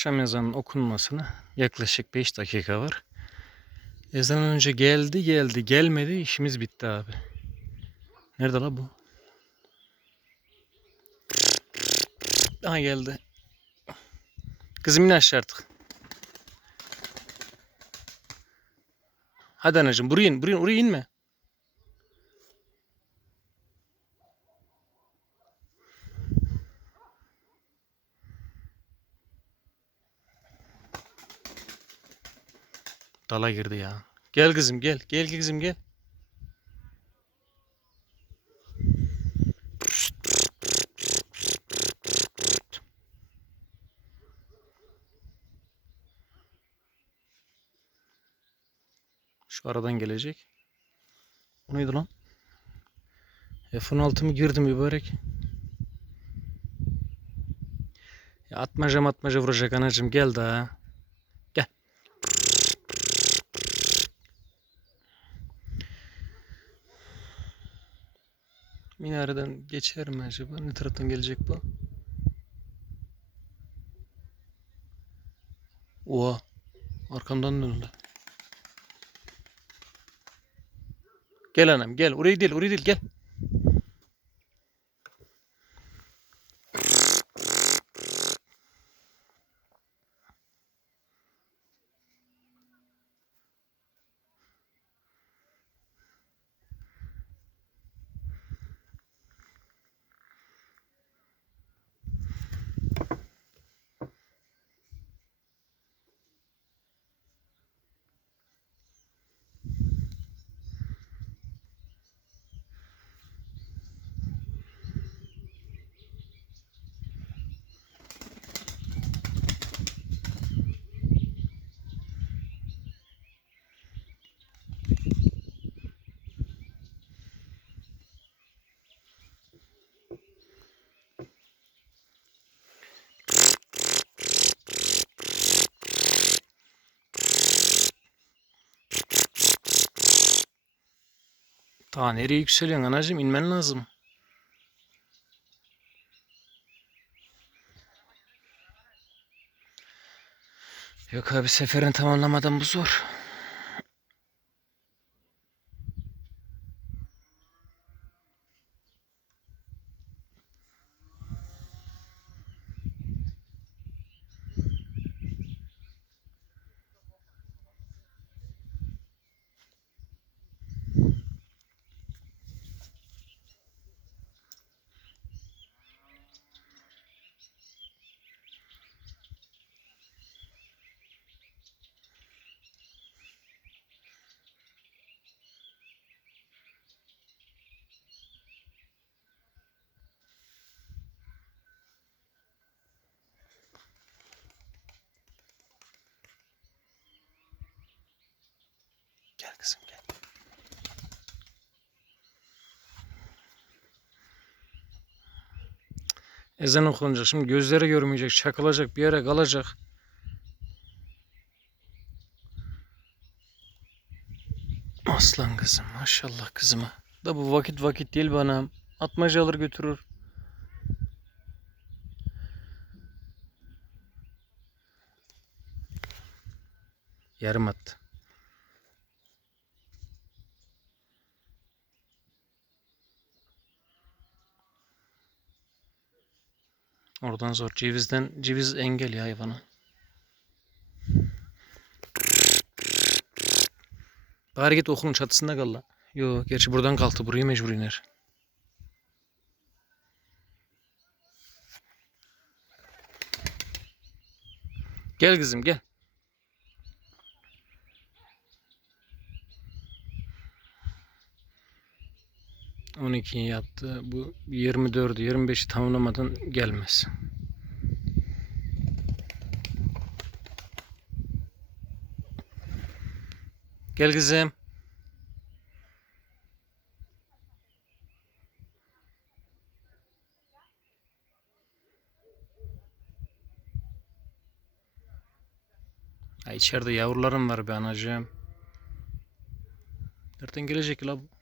akşam ezanının okunmasına yaklaşık 5 dakika var. Ezan önce geldi geldi gelmedi işimiz bitti abi. Nerede la bu? Aha geldi. Kızım in aşağı artık. Hadi anacığım buraya in. Buraya, oraya inme. Dala girdi ya. Gel kızım gel. Gel kızım gel. Şu aradan gelecek. O neydi lan? F-16 mı girdi mübarek? Ya atmaca atmaca vuracak anacım gel daha. Minareden geçer mi acaba? Ne taraftan gelecek bu? Oha. Arkamdan döndü. Gel anam gel. Orayı değil orayı değil gel. Daha nereye yükseliyorsun anacığım? İnmen lazım. Yok abi seferin tamamlamadan bu zor. Kızım gel. Ezan okunacak. Şimdi gözleri görmeyecek. Çakılacak. Bir yere kalacak. Aslan kızım. Maşallah kızıma. Da bu vakit vakit değil bana. Atmaca alır götürür. Yarım attı. Oradan zor. Cevizden ceviz engel ya hayvana. Bari git okulun çatısında kal la. Yo gerçi buradan kalktı. Buraya mecbur iner. Gel kızım gel. On ikiyi yaptı. Bu 24'ü 25'i tamamlamadan gelmez. Gel kızım. Ha içeride yavrularım var be anacığım. Nereden gelecek la bu?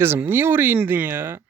Kızım niye oraya indin ya?